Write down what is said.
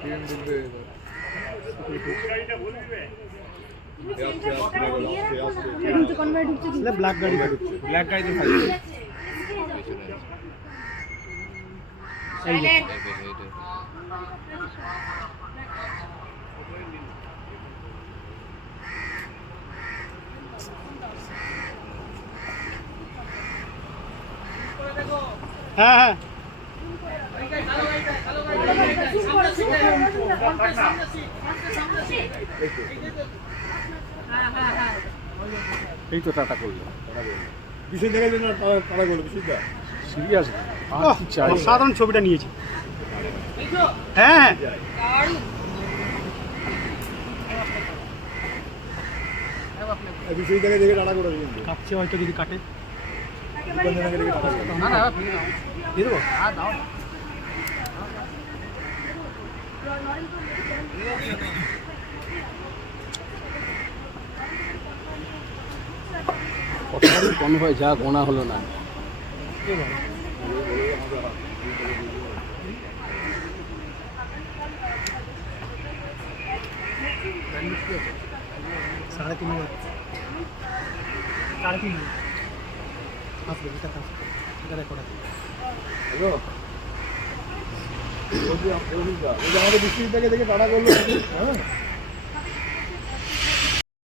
তিন দিকে ঢুকছে কনভয় ঢুকছে কিন্তু ব্ল্যাক গাড়ি ব্ল্যাক গাড়িতে খালি হ্যাঁ হ্যাঁ এই তো টাটা করল। বিশেষ জায়গায় জন্য তারা করল বিশেষটা সিরিয়াস? চাই? সাধারণ ছবিটা নিয়েছি। হ্যাঁ হ্যাঁ। জায়গায় দেখে টাটা করে কিন্তু কাটছে হয়তো যদি কাটে। না না দিয়ে দেবো। কতবারই কম হয় যা গোনা হলো না। সাড়ে তিন হাজার। সাড়ে তিন হাজার। আসবে এটা এটা রেকর্ড আছে। আমাদের বৃষ্টির থেকে টাটা করল হ্যাঁ।